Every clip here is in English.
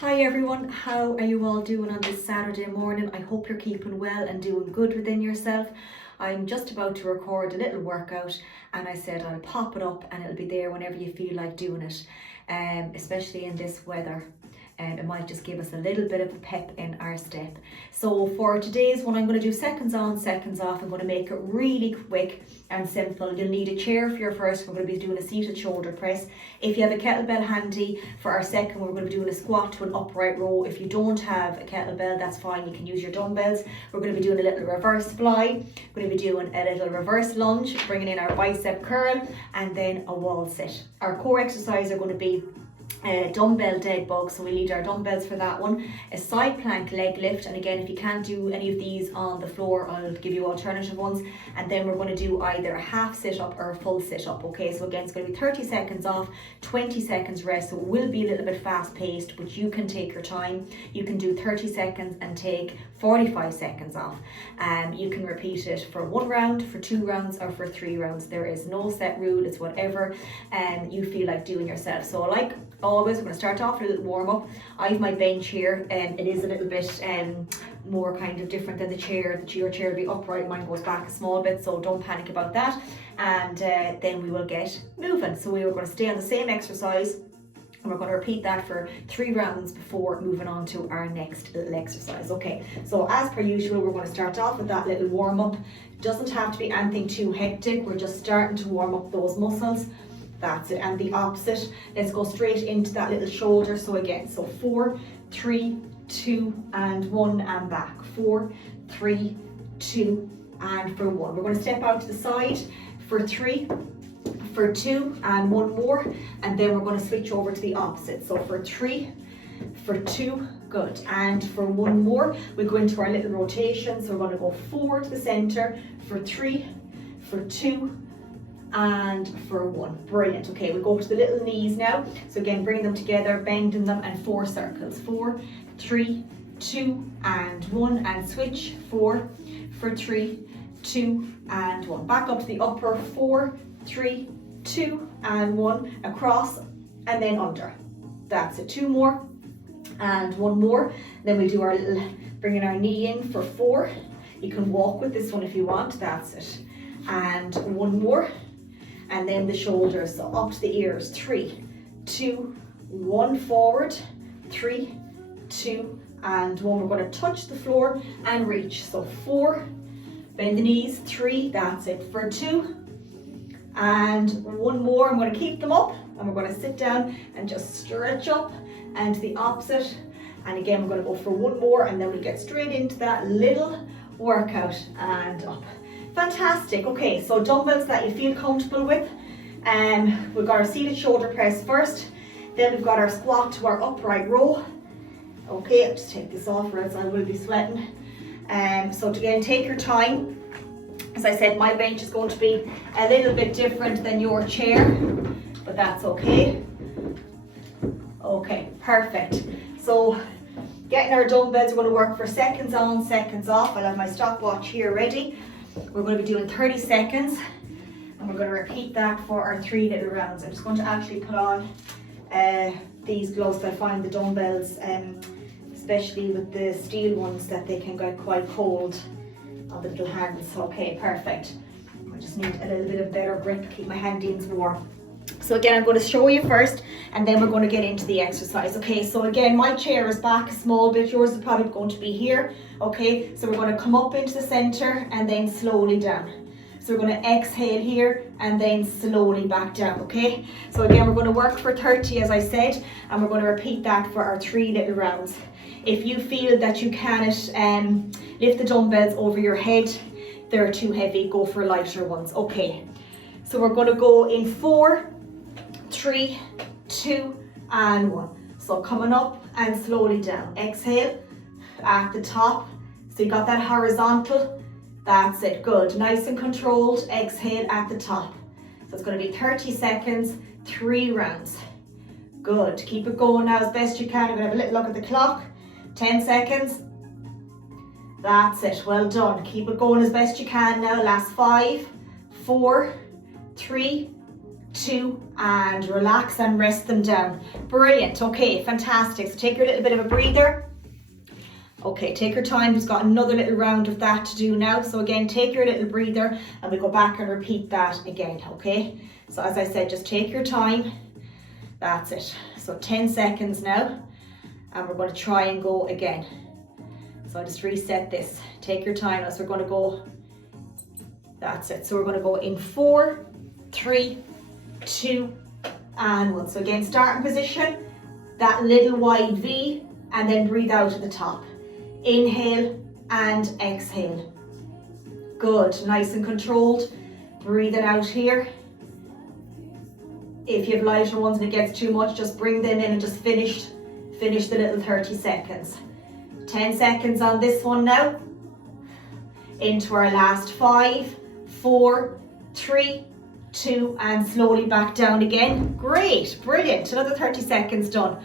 Hi everyone, how are you all doing on this Saturday morning? I hope you're keeping well and doing good within yourself. I'm just about to record a little workout and I said I'll pop it up and it'll be there whenever you feel like doing it, especially in this weather. It might just give us a little bit of a pep in our step. So for today's one, I'm going to do seconds on, seconds off. I'm going to make it really quick and simple. You'll need a chair for your first. We're going to be doing a seated shoulder press. If you have a kettlebell handy for our second, we're going to be doing a squat to an upright row. If you don't have a kettlebell, that's fine. You can use your dumbbells. We're going to be doing a little reverse fly. We're going to be doing a little reverse lunge, bringing in our bicep curl, and then a wall sit. Our core exercises are going to be dumbbell dead bug, so we need our dumbbells for that one, a side plank leg lift, and again, if you can't do any of these on the floor, I'll give you alternative ones, and then we're going to do either a half sit up or a full sit up. Okay, so again, it's going to be 30 seconds off, 20 seconds rest, so it will be a little bit fast paced, but you can take your time. You can do 30 seconds and take 45 seconds off. You can repeat it for 1 round, for 2 rounds, or for 3 rounds. There is no set rule, it's whatever you feel like doing yourself. So like always, we're going to start off with a little warm up. I have my bench here, and it is a little bit more kind of different than the chair. Your chair will be upright, mine goes back a small bit, so don't panic about that. And then we will get moving. So we are going to stay on the same exercise, and we're going to repeat that for 3 rounds before moving on to our next little exercise. Okay, so as per usual, we're going to start off with that little warm up. It doesn't have to be anything too hectic. We're just starting to warm up those muscles. That's it. And the opposite, let's go straight into that little shoulder. So again, so 4, 3, 2, and 1, and back. 4, 3, 2, and for 1. We're going to step out to the side for 3, for 2, and 1 more, and then we're going to switch over to the opposite. So for 3, for 2, good, and for 1 more, we go into our little rotation. So we're going to go 4 to the center, for 3, for 2, and for 1. Brilliant. Okay, we go to the little knees now. So again, bring them together, bending them, and 4 circles. 4, 3, 2, and 1, and switch. 4, for 3, 2, and 1. Back up to the upper. 4, 3, 2, and 1. Across, and then under. That's it. 2 more, and 1 more. Then we do our little, bringing our knee in for 4. You can walk with this one if you want. That's it. And 1 more. And then the shoulders, so up to the ears. 3, 2, 1, forward. 3, 2, and 1. We're going to touch the floor and reach. So 4, bend the knees. 3, that's it. For 2, and 1 more. I'm going to keep them up, and we're going to sit down and just stretch up, and the opposite. And again, we're going to go for 1 more, and then we'll get straight into that little workout and up. Fantastic. Okay, so dumbbells that you feel comfortable with. We've got our seated shoulder press first. Then we've got our squat to our upright row. Okay, I'll just take this off or else I will be sweating. So again, take your time. As I said, my bench is going to be a little bit different than your chair, but that's okay. Okay, perfect. So getting our dumbbells, we're going to work for seconds on, seconds off. I'll have my stopwatch here ready. We're going to be doing 30 seconds, and we're going to repeat that for our 3 little rounds. I'm just going to actually put on these gloves. I find the dumbbells, especially with the steel ones, that they can get quite cold on the little hands. Okay, perfect. I just need a little bit of better grip to keep my hands warm. So again, I'm going to show you first, and then we're going to get into the exercise. Okay, so again, my chair is back a small bit. Yours is probably going to be here. Okay, so we're going to come up into the center and then slowly down. So we're going to exhale here and then slowly back down. Okay, so again, we're going to work for 30, as I said, and we're going to repeat that for our 3 little rounds. If you feel that you cannot lift the dumbbells over your head, they're too heavy, go for lighter ones. Okay, so we're going to go in 4, 3, 2, and 1. So coming up and slowly down. Exhale at the top. So you got that horizontal. That's it. Good. Nice and controlled. Exhale at the top. So it's going to be 30 seconds, 3 rounds. Good. Keep it going now as best you can. I'm going to have a little look at the clock. 10 seconds. That's it. Well done. Keep it going as best you can now. Last 5, 4, 3, 2, and relax and rest them down. Brilliant. Okay, fantastic. So take your little bit of a breather. Okay, take your time. We've got another little round of that to do now. So again, take your little breather and we go back and repeat that again, okay? So as I said, just take your time. That's it. So 10 seconds now, and we're going to try and go again. So I'll just reset this. Take your time as we're going to go. That's it. So we're going to go in 4, 3, 2, and 1. So again, starting position, that little wide V, and then breathe out at the top. Inhale and exhale. Good, nice and controlled. Breathing out here. If you have lighter ones and it gets too much, just bring them in and just finish the little 30 seconds. 10 seconds on this one now. Into our last 5, 4, 3, 2, and slowly back down again. Great, brilliant, another 30 seconds done.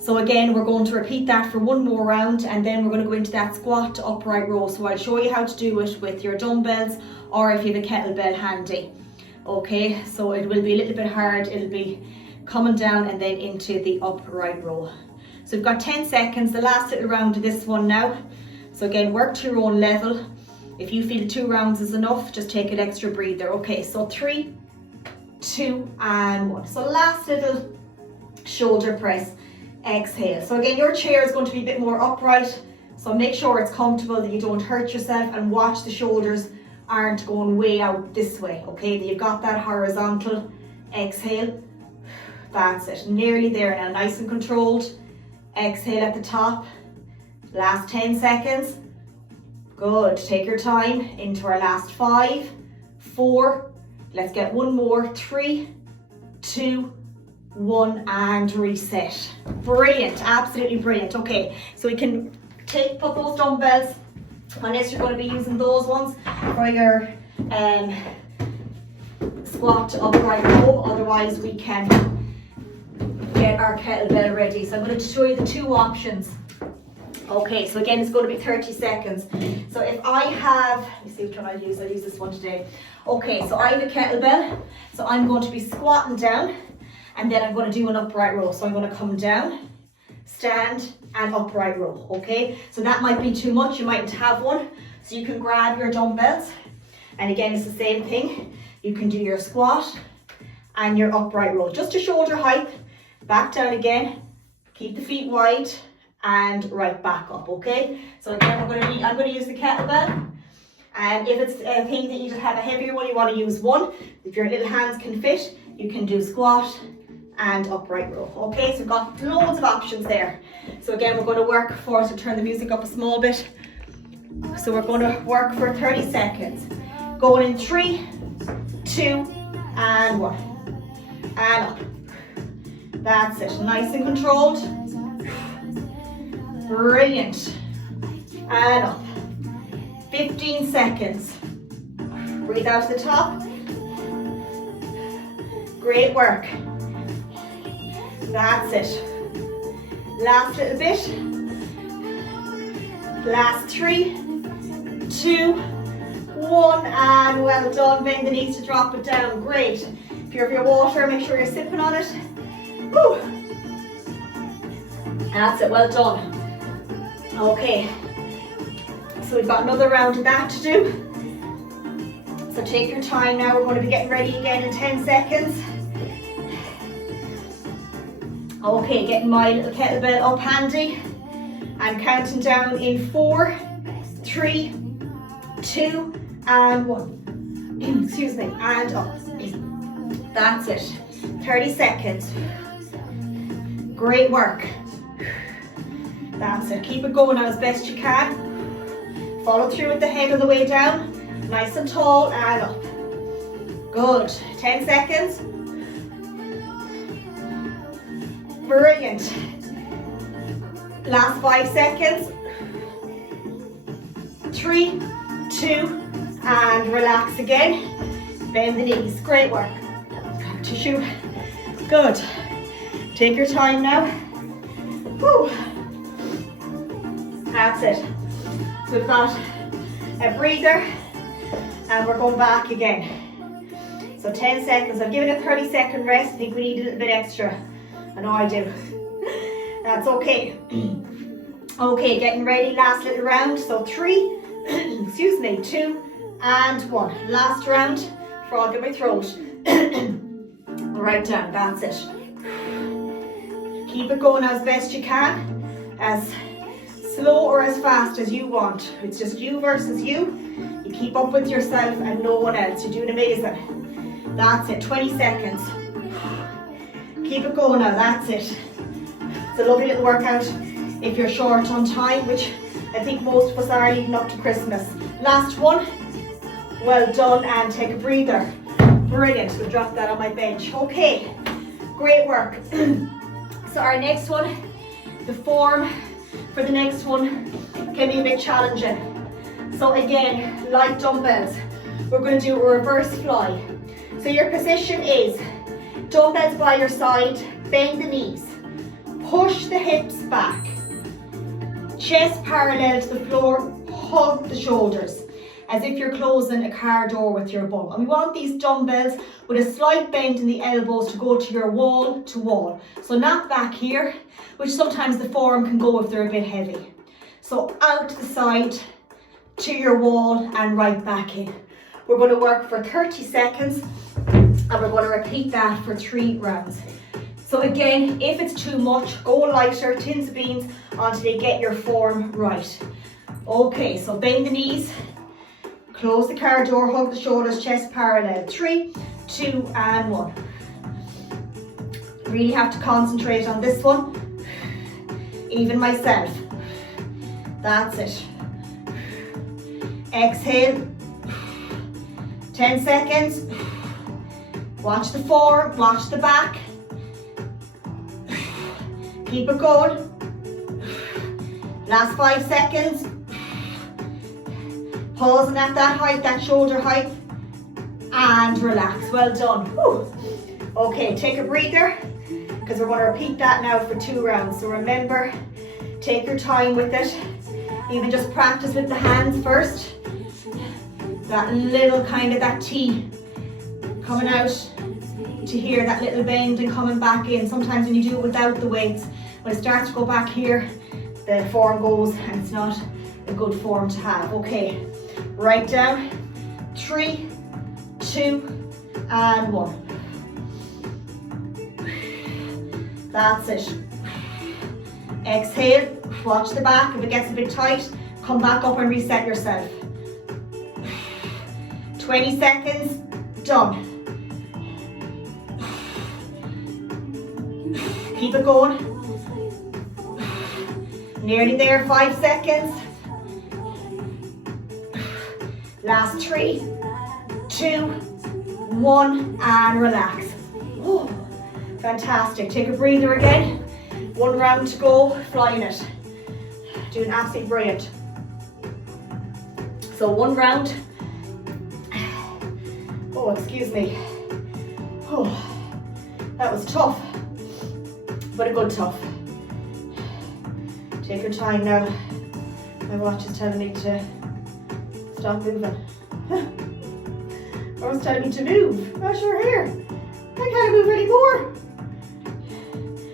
So again, we're going to repeat that for one more round, and then we're going to go into that squat to upright row. So I'll show you how to do it with your dumbbells or if you have a kettlebell handy. Okay, so it will be a little bit hard. It'll be coming down and then into the upright row. So we've got 10 seconds, the last little round of this one now. So again, work to your own level. If you feel 2 rounds is enough, just take an extra breather. Okay, so 3, 2, and 1. So last little shoulder press. Exhale. So again, your chair is going to be a bit more upright, so make sure it's comfortable, that you don't hurt yourself, and watch the shoulders aren't going way out this way. Okay, that you've got that horizontal. Exhale. That's it, nearly there now, nice and controlled. Exhale at the top. Last 10 seconds. Good, take your time. Into our last 5, 4, let's get one more, 3, 2, 1, and reset. Brilliant, absolutely brilliant. Okay, so we can put those dumbbells, unless you're going to be using those ones for your squat to upright row. Otherwise, we can get our kettlebell ready. So I'm going to show you the 2 options. Okay, so again, it's going to be 30 seconds. So if I have, let me see which one I'll use this one today. Okay, so I have a kettlebell, so I'm going to be squatting down, and then I'm going to do an upright row. So I'm going to come down, stand, and upright row, okay? So that might be too much, you mightn't have one. So you can grab your dumbbells, and again, it's the same thing. You can do your squat and your upright row, just to shoulder height. Back down again, keep the feet wide, and right back up, okay? So again, I'm going to use the kettlebell. And if it's a thing that you just have a heavier one, you want to use one. If your little hands can fit, you can do squat and upright row. Okay, so we've got loads of options there. So again, we're going to work for, so turn the music up a small bit. So we're going to work for 30 seconds. Going in 3, 2, and 1. And up. That's it, nice and controlled. Brilliant. And up. 15 seconds. Breathe out to the top. Great work. That's it. Last little bit. Last 3, 2, 1, and well done. Bend the knees to drop it down. Great. If you have your water, make sure you're sipping on it. Woo. That's it, well done. Okay, so we've got another round of that to do. So take your time now, we're going to be getting ready again in 10 seconds. Okay, getting my little kettlebell up handy. I'm counting down in 4, 3, 2, and 1. Excuse me, and up. That's it. 30 seconds. Great work. That's it. Keep it going now as best you can. Follow through with the head of the way down. Nice and tall and up. Good. 10 seconds. Brilliant. Last 5 seconds. 3, 2, and relax again. Bend the knees. Great work. Grab a tissue. Good. Take your time now. Whew. That's it. So we've got a breather and we're going back again. So 10 seconds. I've given a 30-second rest. I think we need a little bit extra. I know I do. That's okay. Okay, getting ready, last little round. So 3, excuse me, 2 and 1. Last round, frog in my throat. Right down, that's it. Keep it going as best you can, as slow or as fast as you want. It's just you versus you. You keep up with yourself and no one else. You're doing amazing. That's it, 20 seconds. Keep it going now, that's it. It's a lovely little workout if you're short on time, which I think most of us are leading up to Christmas. Last one. Well done, and take a breather. Brilliant, we'll drop that on my bench. Okay, great work. So our next one, the form for the next one can be a bit challenging. So again, light dumbbells. We're going to do a reverse fly. So your position is dumbbells by your side, bend the knees, push the hips back, chest parallel to the floor, hug the shoulders, as if you're closing a car door with your bum. And we want these dumbbells with a slight bend in the elbows to go to your wall to wall. So not back here, which sometimes the forearm can go if they're a bit heavy. So out to the side, to your wall and right back in. We're going to work for 30 seconds and we're going to repeat that for 3 rounds. So again, if it's too much, go lighter, tins of beans, until you get your form right. Okay, so bend the knees, close the car door, hug the shoulders, chest parallel. 3, 2 and 1. Really have to concentrate on this one. Even myself. That's it. Exhale. 10 seconds. Watch the form, watch the back. Keep it going. Last 5 seconds. Pausing at that height, that shoulder height. And relax. Well done. Whew. Okay, take a breather, because we're going to repeat that now for 2 rounds. So remember, take your time with it. Even just practice with the hands first. That little kind of that T coming out to here, that little bend and coming back in. Sometimes when you do it without the weights, when it starts to go back here, the form goes and it's not a good form to have. Okay, right down. 3, 2 and 1. That's it. Exhale, watch the back. If it gets a bit tight, come back up and reset yourself. 20 seconds, done. Keep it going. Nearly there, 5 seconds. Last 3, 2, 1, and relax. Oh, fantastic. Take a breather again. 1 round to go, flying it. Doing absolutely brilliant. So 1 round. Oh, excuse me. Oh, that was tough, but a good tough. Take your time now. My watch is telling me to stop moving. Or it's telling me to move. Not sure here. I can't move anymore.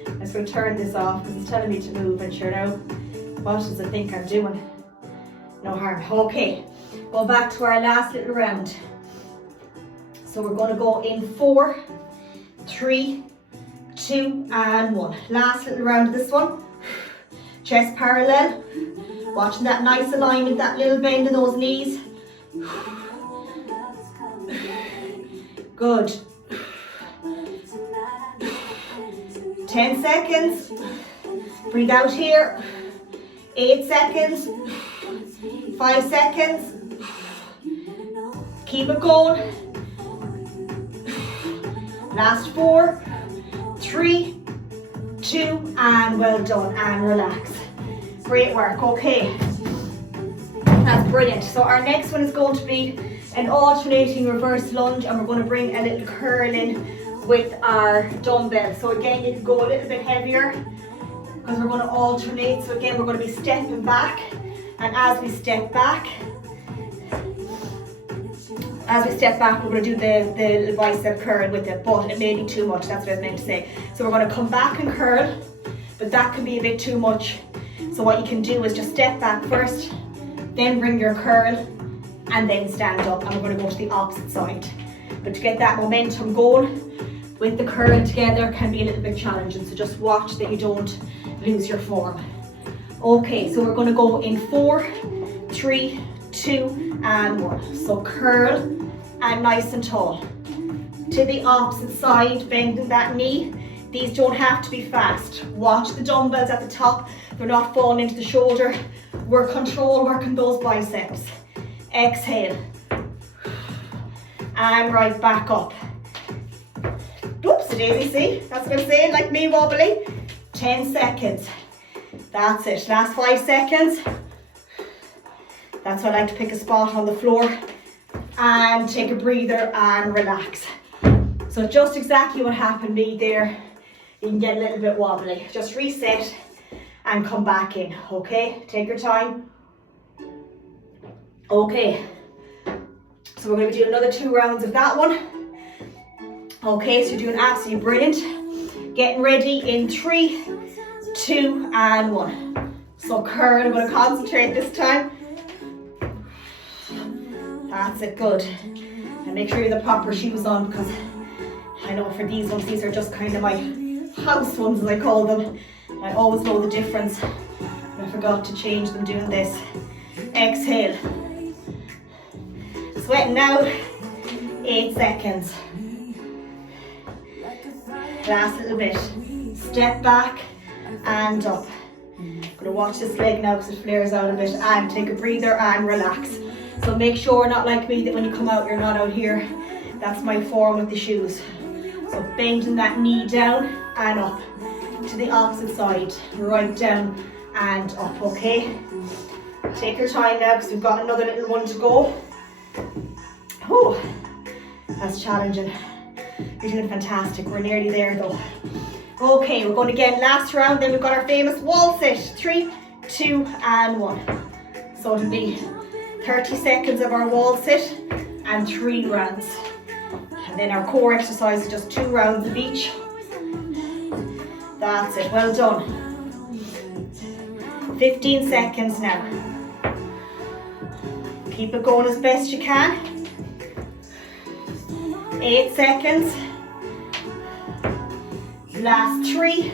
I'm just going to turn this off because it's telling me to move, and sure now, what does it think I'm doing? No harm. Okay, go back to our last little round. So we're going to go in 4, 3, 2 and 1. Last little round of this one. Chest parallel. Watching that nice alignment, that little bend in those knees. Good. 10 seconds. Breathe out here. 8 seconds. 5 seconds. Keep it going. Last 4, 3, 2, and well done, and relax. Great work, okay. That's brilliant. So our next one is going to be an alternating reverse lunge, and we're going to bring a little curl in with our dumbbell. So again, you can go a little bit heavier because we're going to alternate. So again, we're going to be stepping back, and as we step back, As we step back, we're going to do the little bicep curl with it, but it may be too much, that's what I meant to say. So we're going to come back and curl, but that can be a bit too much. So what you can do is just step back first, then bring your curl, and then stand up, and we're going to go to the opposite side. But to get that momentum going with the curl together can be a little bit challenging, so just watch that you don't lose your form. Okay, so we're going to go in 4, 3, 2, and 1. So curl and nice and tall. To the opposite side, bending that knee. These don't have to be fast. Watch the dumbbells at the top. They're not falling into the shoulder. We're control working those biceps. Exhale. And right back up. Oops, daisy, see? That's what I'm saying, like me wobbly. 10 seconds. That's it. Last 5 seconds. That's why I like to pick a spot on the floor and take a breather and relax. So just exactly what happened to me there. You can get a little bit wobbly. Just reset and come back in, okay? Take your time. Okay. So we're going to do another 2 rounds of that one. Okay, so you're doing absolutely brilliant. Getting ready in 3, 2, and 1. So curl, I'm going to concentrate this time. That's it, good. And make sure you have the proper shoes on, because I know for these ones, these are just kind of my house ones as I call them. I always know the difference. I forgot to change them doing this. Exhale. Sweating now. 8 seconds. Last little bit. Step back and up. I'm going to watch this leg now because it flares out a bit, and take a breather and relax. So make sure, not like me, that when you come out, you're not out here. That's my form with the shoes. So bending that knee down and up. To the opposite side. Right down and up, okay? Take your time now because we've got another little one to go. Whew, that's challenging. You're doing fantastic. We're nearly there though. Okay, we're going again, last round, then we've got our famous wall sit. 3, 2, and 1. So it'll be 30 seconds of our wall sit and 3 rounds. And then our core exercise is just 2 rounds of each. That's it, well done. 15 seconds now. Keep it going as best you can. 8 seconds. Last 3,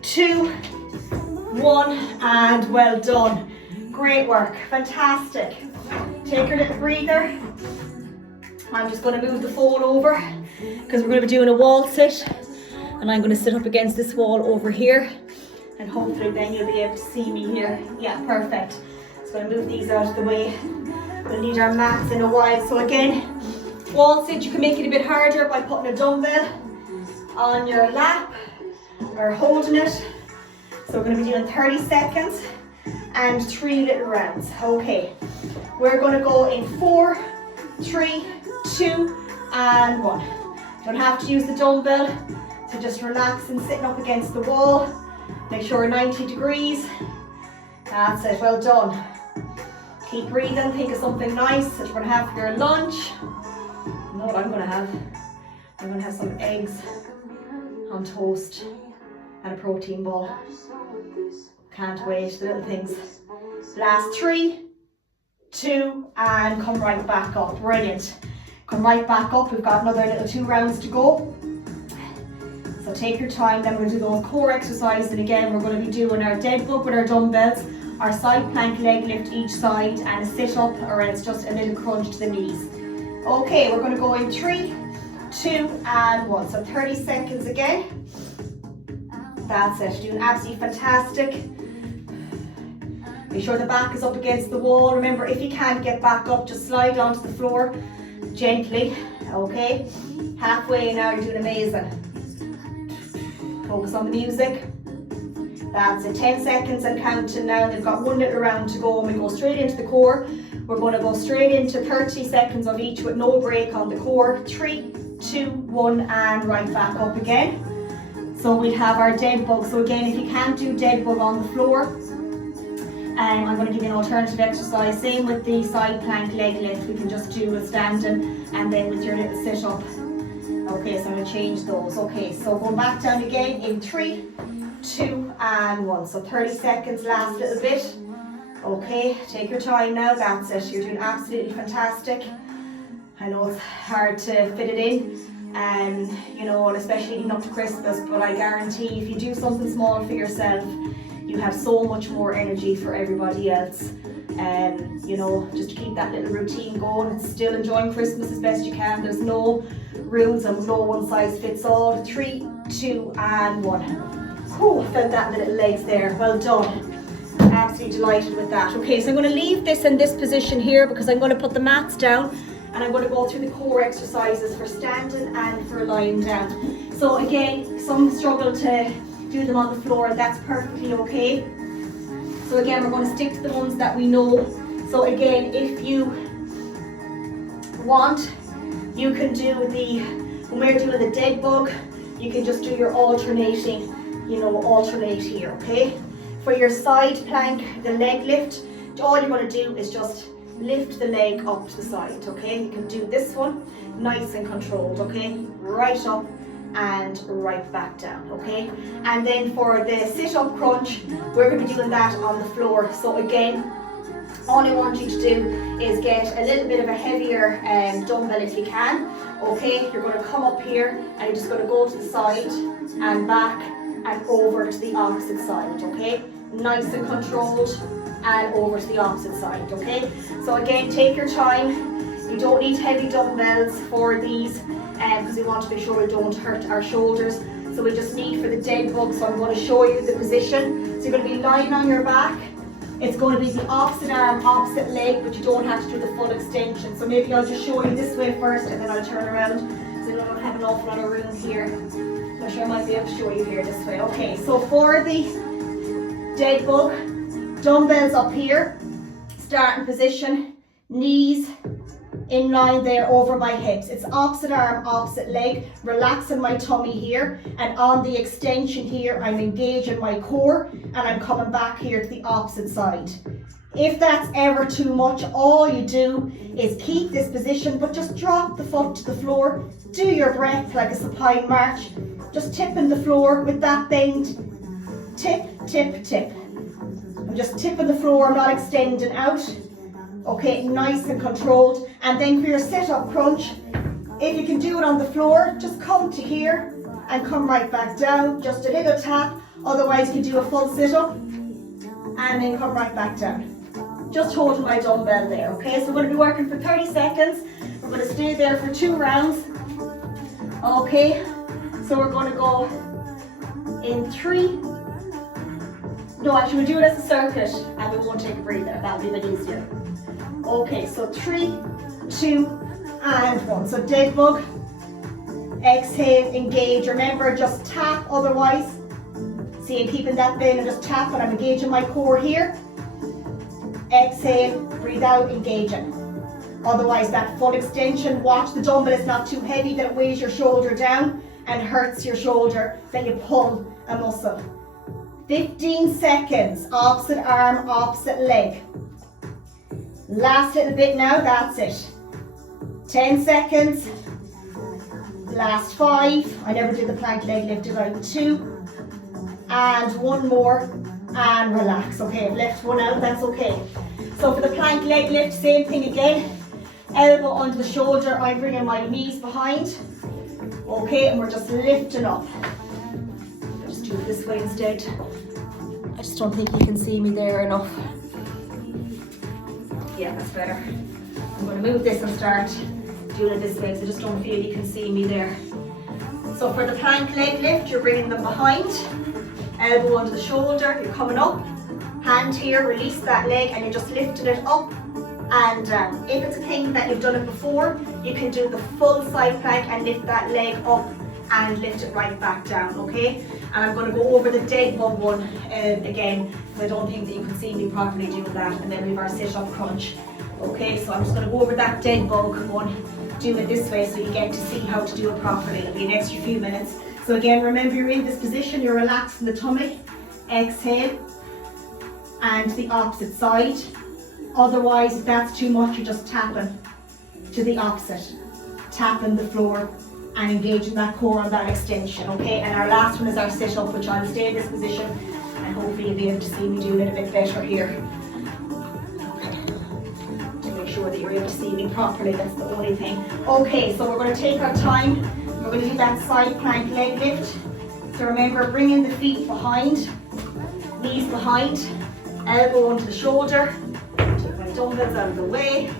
2, 1, and well done. Great work, fantastic. Take your little breather. I'm just going to move the phone over because we're going to be doing a wall sit, and I'm going to sit up against this wall over here, and hopefully then you'll be able to see me here. Yeah, perfect. Just going to move these out of the way. We'll need our mats in a while. So again, wall sit, you can make it a bit harder by putting a dumbbell on your lap or holding it. So we're going to be doing 30 seconds and 3 little rounds. Okay, we're going to go in 4, 3, 2, and 1. Don't have to use the dumbbell, so just relax and sitting up against the wall. Make sure you're 90 degrees. That's it, well done. Keep breathing, think of something nice that you're going to have for your lunch. You know what I'm going to have? I'm going to have some eggs on toast and a protein ball. Can't wait, the little things. Last 3, 2, and come right back up. Brilliant. Come right back up. We've got another little 2 rounds to go. So take your time. Then we're going to do those core exercises. And again, we're going to be doing our dead bug with our dumbbells, our side plank leg lift each side, and a sit up, or else just a little crunch to the knees. Okay, we're going to go in 3, 2, and 1. So 30 seconds again. That's it. Doing absolutely fantastic. Make sure the back is up against the wall. Remember, if you can't get back up, just slide onto the floor gently. Okay, halfway now, you're doing amazing. Focus on the music. That's it, 10 seconds and counting now. They've got 1 little round to go, and we go straight into the core. We're going to go straight into 30 seconds of each with no break on the core. 3, 2, 1, and right back up again. So we have our dead bug. So again, if you can't do dead bug on the floor, I'm going to give you an alternative exercise. Same with the side plank leg lift. We can just do a standing and then with your little sit up. Okay, so I'm going to change those. Okay, so go back down again in 3, 2 and 1. So 30 seconds, last little bit. Okay, take your time now. That's it. You're doing absolutely fantastic. I know it's hard to fit it in, you know, and especially leading up to Christmas, but I guarantee if you do something small for yourself, you have so much more energy for everybody else. You know, just to keep that little routine going and still enjoying Christmas as best you can. There's no rules and no one size fits all. 3, 2 and 1. Whew, felt that in the little legs there. Well done. Absolutely delighted with that. Okay, so I'm going to leave this in this position here because I'm going to put the mats down and I'm going to go through the core exercises for standing and for lying down. So again, some struggle to do them on the floor, that's perfectly okay. So again, we're going to stick to the ones that we know. So again, if you want, you can do when we're doing the dead bug, you can just do your alternating, you know, alternate here, okay? For your side plank, the leg lift, all you're going to do is just lift the leg up to the side, okay? You can do this one nice and controlled, okay? Right up and right back down, okay? And then for the sit-up crunch, we're going to be doing that on the floor. So again, all I want you to do is get a little bit of a heavier dumbbell if you can, okay? You're going to come up here and you're just going to go to the side and back and over to the opposite side, okay? Nice and controlled and over to the opposite side, okay? So again, take your time. You don't need heavy dumbbells for these because we want to be sure we don't hurt our shoulders. So we just need for the dead bug, so I'm going to show you the position. So you're going to be lying on your back. It's going to be the opposite arm, opposite leg, but you don't have to do the full extension. So maybe I'll just show you this way first and then I'll turn around. So I don't have an awful lot of room here. I'm sure I might be able to show you here this way. Okay, so for the dead bug, dumbbells up here, starting position, knees in line there over my hips. It's opposite arm, opposite leg, relaxing my tummy here, and on the extension here, I'm engaging my core and I'm coming back here to the opposite side. If that's ever too much, all you do is keep this position, but just drop the foot to the floor. Do your breath like a supine march, just tipping the floor with that bend. Tip, tip, tip. I'm just tipping the floor, I'm not extending out. Okay, nice and controlled. And then for your sit-up crunch, if you can do it on the floor, just come to here and come right back down. Just a little tap. Otherwise, you can do a full sit-up and then come right back down. Just holding my dumbbell there, okay? So we're going to be working for 30 seconds. We're going to stay there for 2 rounds. Okay, so we're going to go in 3. No, actually we'll do it as a circuit and we won't take a breather. That'll be a bit easier. Okay, so 3, 2 and 1. So dead bug, exhale, engage. Remember, just tap otherwise. See, I'm keeping that bend and just tap, and I'm engaging my core here. Exhale, breathe out, engaging. Otherwise, that full extension, watch the dumbbell is not too heavy that it weighs your shoulder down and hurts your shoulder. Then you pull a muscle. 15 seconds, opposite arm, opposite leg. Last little bit now, that's it. 10 seconds. Last 5. I never did the plank leg lift, did I? 2. And 1 more. And relax. Okay, I've left 1 out, that's okay. So for the plank leg lift, same thing again. Elbow under the shoulder, I'm bringing my knees behind. Okay, and we're just lifting up. I'll just do it this way instead. I just don't think you can see me there enough. Yeah, that's better. I'm going to move this and start doing it this way, so I just don't feel you can see me there. So for the plank leg lift, you're bringing them behind, elbow under the shoulder, you're coming up, hand here, release that leg, and you're just lifting it up and down. If it's a thing that you've done it before, you can do the full side plank and lift that leg up and lift it right back down, okay? And I'm going to go over the dead bug one again, because I don't think that you can see me properly doing that, and then we have our sit-up crunch. Okay, so I'm just going to go over that dead bug one, do it this way so you get to see how to do it properly. It'll be an extra few minutes. So again, remember you're in this position, you're relaxing the tummy. Exhale and the opposite side. Otherwise, if that's too much, you're just tapping to the opposite. Tapping the floor and engaging that core on that extension, okay? And our last one is our sit-up, which I'll stay in this position and hopefully you'll be able to see me do a little bit better here. To make sure that you're able to see me properly, that's the only thing. Okay, so we're going to take our time. We're going to do that side plank leg lift. So remember, bringing the feet behind, knees behind, elbow onto the shoulder. Take my dumbbells out of the way.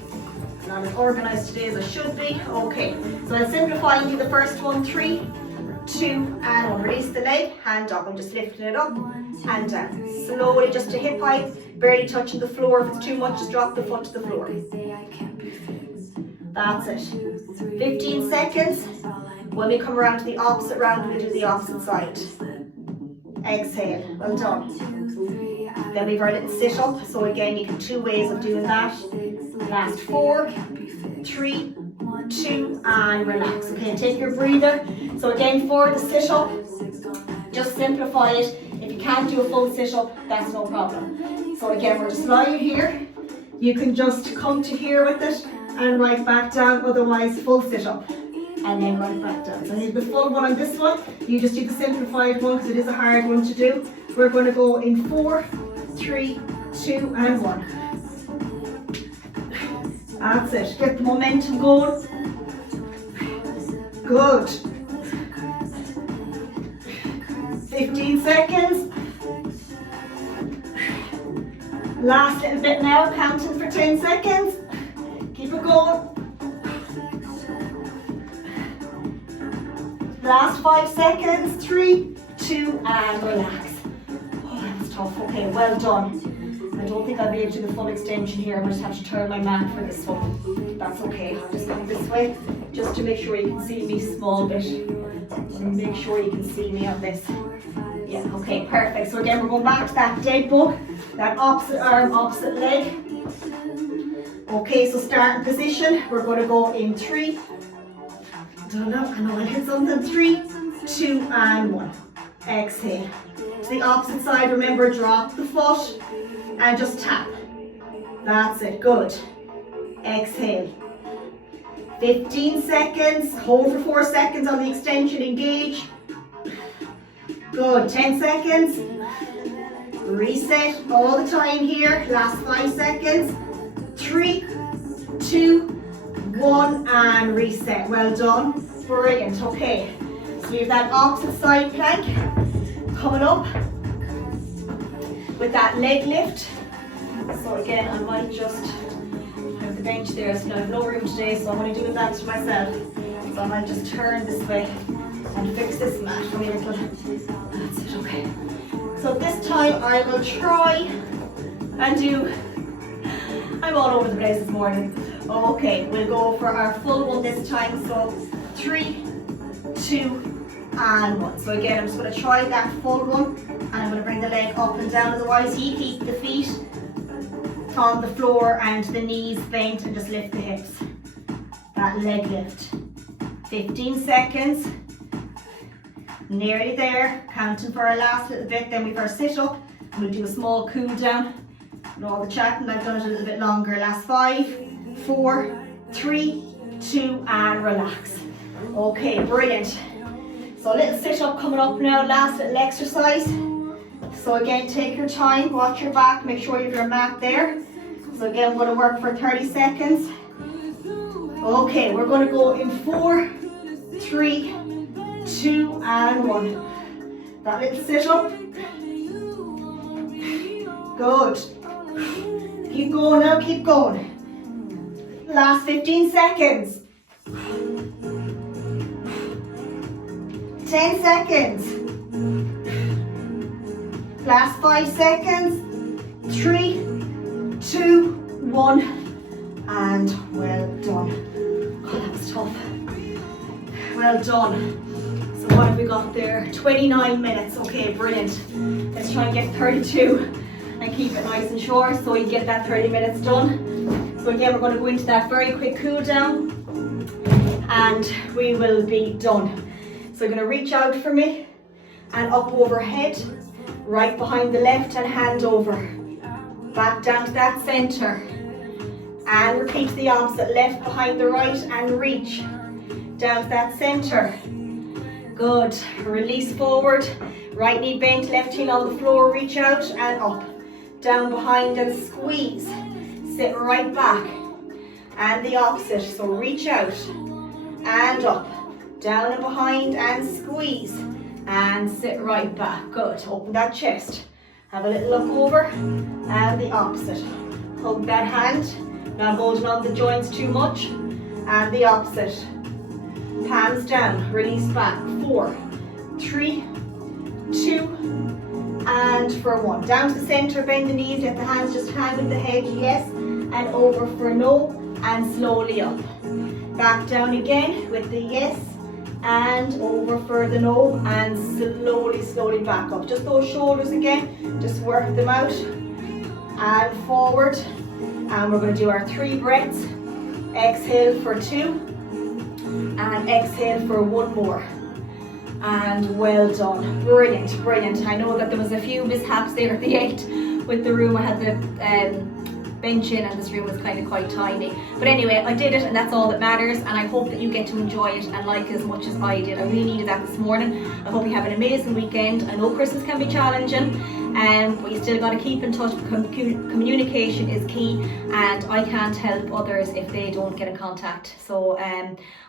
Not as organised today as I should be. Okay, so I'll simplify and do the first one. 3, 2, and 1. Release the leg, hand up. I'm just lifting it up, hand down. Slowly, just to hip height, barely touching the floor. If it's too much, just drop the foot to the floor. That's it. 15 seconds. When we come around to the opposite round, we do the opposite side. Exhale, well done. Then we've our little sit up. So again, you can 2 ways of doing that. Last 4, 3, 2, and relax. Okay, take your breather. So again, for the sit up, just simplify it. If you can't do a full sit up, that's no problem. So again, we're just lying here. You can just come to here with it and right back down, otherwise full sit up. And then right back down. So I need the full one on this one. You just do the simplified one because it is a hard one to do. We're going to go in 4, 3, 2, and 1. That's it. Get the momentum going. Good. 15 seconds. Last little bit now, counting for 10 seconds. Keep it going. Last 5 seconds. 3, 2, and relax. Oh, that was tough. Okay, well done. I don't think I'll be able to do the full extension here. I'm going to have to turn my mat for this one. That's okay. I'm just going this way just to make sure you can see me small bit. And make sure you can see me on this. Yeah, okay, perfect. So again, we're going back to that dead bug. That opposite arm, opposite leg. Okay, so starting position. We're going to go in 3. I know I hit something. 3, 2, and 1. Exhale. To the opposite side, remember, drop the foot and just tap. That's it, good. Exhale. 15 seconds, hold for 4 seconds on the extension, engage. Good, 10 seconds. Reset all the time here, last 5 seconds. 3, 2, 1, and reset. Well done, brilliant, okay. So you have that opposite side plank coming up with that leg lift. So again, I might just have the bench there, so I have no room today, so I'm only doing that to myself. So I might just turn this way and fix this mat for me a little. That's it, okay. So this time I will try and do, I'm all over the place this morning. Okay, we'll go for our full one this time. So 3, 2, and 1. So again, I'm just going to try that full one, and I'm going to bring the leg up and down. Otherwise, you keep the feet on the floor and the knees bent and just lift the hips. That leg lift. 15 seconds. Nearly there. Counting for our last little bit. Then we've our sit up. We'll do a small cool down. And all the chatting, I've done it a little bit longer. Last 5, 4, 3, 2, and relax. Okay, brilliant. So a little sit up coming up now, last little exercise. So again, take your time, watch your back, make sure you have your mat there. So again, we're going to work for 30 seconds. Okay, we're going to go in 4, 3, 2, and 1. That little sit up. Good. Keep going now, keep going. Last 15 seconds. 10 seconds. Last 5 seconds. 3, 2, 1, and well done. God, that was tough. Well done. So what have we got there? 29 minutes. Okay, brilliant. Let's try and get 32 and keep it nice and short so you get that 30 minutes done. So again, we're going to go into that very quick cool down and we will be done. So you're going to reach out for me and up overhead, right behind the left and hand over. Back down to that center. And repeat the opposite, left behind the right and reach. Down to that center. Good. Release forward. Right knee bent, left heel on the floor, reach out and up. Down behind and squeeze. Sit right back. And the opposite, so reach out and up. Down and behind and squeeze. And sit right back. Good. Open that chest. Have a little look over. And the opposite. Hug that hand. Not holding on the joints too much. And the opposite. Palms down. Release back. 4, 3, 2, and for 1. Down to the center, bend the knees, let the hands just hang with the head, yes, and over for no, and slowly up. Back down again with the yes, and over for the no, and slowly back up. Just those shoulders again, just work them out, and forward. And we're going to do our 3 breaths. Exhale for 2, and exhale for 1 more. And well done. Brilliant, brilliant. I know that there was a few mishaps there at the end with the room. I had the bench in and this room was kind of quite tiny. But anyway, I did it and that's all that matters, and I hope that you get to enjoy it and like it as much as I did. I really needed that this morning. I hope you have an amazing weekend. I know Christmas can be challenging, but you still got to keep in touch. Communication is key, and I can't help others if they don't get in contact. So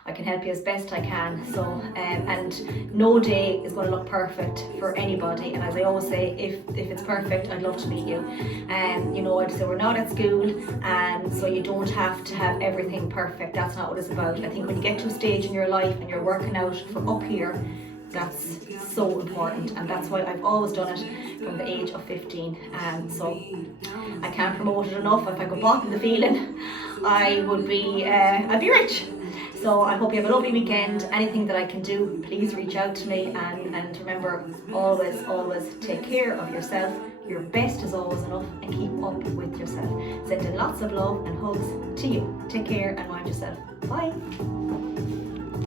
I can help you as best I can. So and no day is going to look perfect for anybody. And as I always say, if it's perfect, I'd love to meet you. You know, I'd say we're not at school, so you don't have to have everything perfect. That's not what it's about. I think when you get to a stage in your life and you're working out from up here, that's so important, and that's why I've always done it from the age of 15. So I can't promote it enough. If I could bottle the feeling, I would be I'd be rich. So I hope you have a lovely weekend. Anything that I can do, please reach out to me, and remember, always take care of yourself. Your best is always enough, and keep up with yourself. Sending lots of love and hugs to you. Take care and mind yourself. Bye.